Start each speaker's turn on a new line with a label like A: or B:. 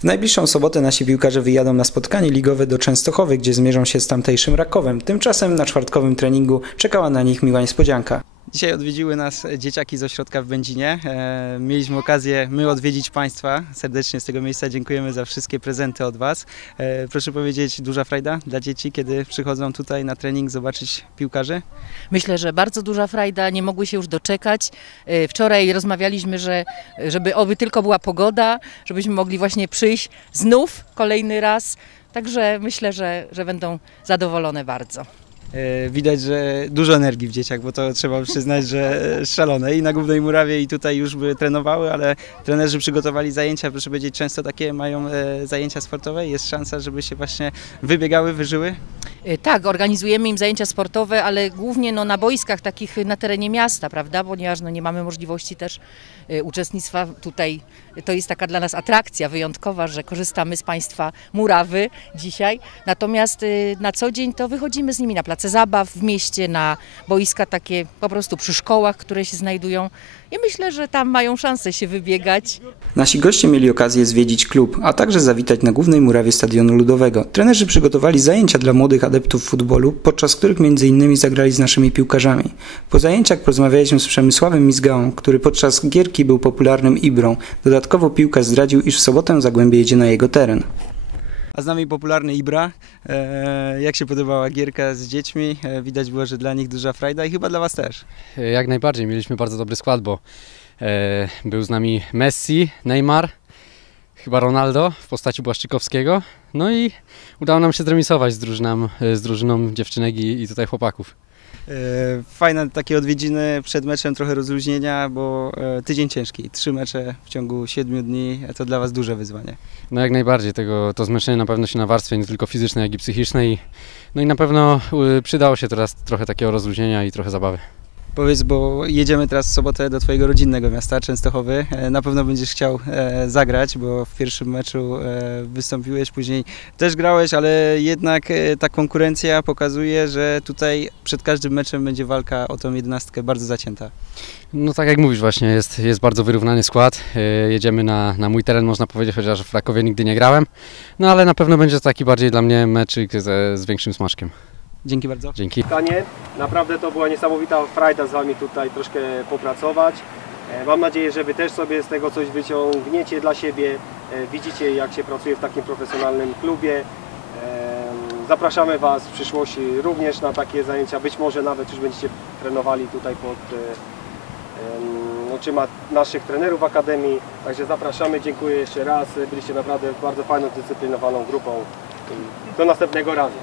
A: W najbliższą sobotę nasi piłkarze wyjadą na spotkanie ligowe do Częstochowy, gdzie zmierzą się z tamtejszym Rakowem. Tymczasem na czwartkowym treningu czekała na nich miła niespodzianka. Dzisiaj odwiedziły nas dzieciaki z ośrodka w Będzinie. E, Mieliśmy okazję my odwiedzić Państwa. Serdecznie z tego miejsca dziękujemy za wszystkie prezenty od Was. E, Proszę powiedzieć, duża frajda dla dzieci, kiedy przychodzą tutaj na trening zobaczyć piłkarzy?
B: Myślę, że bardzo duża frajda, nie mogły się już doczekać. E, Wczoraj rozmawialiśmy, że żeby oby tylko była pogoda, żebyśmy mogli właśnie przyjść znów kolejny raz. Także myślę, że, że będą zadowolone bardzo.
A: E, Widać, że dużo energii w dzieciach, bo to trzeba przyznać, że szalone. I na Głównej Murawie i tutaj już by trenowały, ale trenerzy przygotowali zajęcia, proszę powiedzieć, często takie mają e, zajęcia sportowe. Jest szansa, żeby się właśnie wybiegały, wyżyły?
B: E, Tak, organizujemy im zajęcia sportowe, ale głównie no, na boiskach takich na terenie miasta, prawda? Ponieważ no, nie mamy możliwości też uczestnictwa tutaj. To jest taka dla nas atrakcja wyjątkowa, że korzystamy z Państwa murawy dzisiaj. Natomiast e, na co dzień to wychodzimy z nimi na place zabaw w mieście, na boiska takie po prostu przy szkołach, które się znajdują. I myślę, że tam mają szansę się wybiegać.
A: Nasi goście mieli okazję zwiedzić klub, a także zawitać na Głównej Murawie Stadionu Ludowego. Trenerzy przygotowali zajęcia dla młodych adeptów futbolu, podczas których m.in. zagrali z naszymi piłkarzami. Po zajęciach porozmawialiśmy z Przemysławem Mizgałą, który podczas gierki był popularnym Ibrą. Dodatkowo piłkarz zdradził, iż w sobotę Zagłębie jedzie na jego teren. A z nami popularny Ibra. E, jak się podobała gierka z dziećmi? E, widać było, że dla nich duża frajda i chyba dla Was też.
C: Jak najbardziej, mieliśmy bardzo dobry skład, bo e, był z nami Messi, Neymar, chyba Ronaldo w postaci Błaszczykowskiego. No i udało nam się zremisować z drużyną, z drużyną dziewczynek i, i tutaj chłopaków.
A: E, Fajne takie odwiedziny przed meczem, trochę rozluźnienia, bo e, tydzień ciężki. Trzy mecze w ciągu siedmiu dni to dla Was duże wyzwanie.
C: No jak najbardziej, tego, to zmęczenie na pewno się nawarstwia nie tylko fizyczne, jak i psychiczne. I, no i na pewno przydało się teraz trochę takiego rozluźnienia i trochę zabawy.
A: Powiedz, bo jedziemy teraz w sobotę do Twojego rodzinnego miasta, Częstochowy. E, Na pewno będziesz chciał e, zagrać, bo w pierwszym meczu e, wystąpiłeś, później też grałeś, ale jednak ta konkurencja pokazuje, że tutaj przed każdym meczem będzie walka o tą jedenastkę bardzo zacięta.
C: No tak jak mówisz właśnie, jest, jest bardzo wyrównany skład. Jedziemy na, na mój teren, można powiedzieć, chociaż w Krakowie nigdy nie grałem. No ale na pewno będzie taki bardziej dla mnie meczyk ze, z większym smaczkiem.
A: Dzięki bardzo.
C: Dzięki.
D: spotkanie. Naprawdę to była niesamowita frajda z Wami tutaj troszkę popracować. E, Mam nadzieję, że Wy też sobie z tego coś wyciągniecie dla siebie. E, Widzicie, jak się pracuje w takim profesjonalnym klubie. E, Zapraszamy Was w przyszłości również na takie zajęcia. Być może nawet już będziecie trenowali tutaj pod oczyma naszych trenerów Akademii. Także zapraszamy, dziękuję jeszcze raz. Byliście naprawdę bardzo fajną, dyscyplinowaną grupą. Do następnego razu.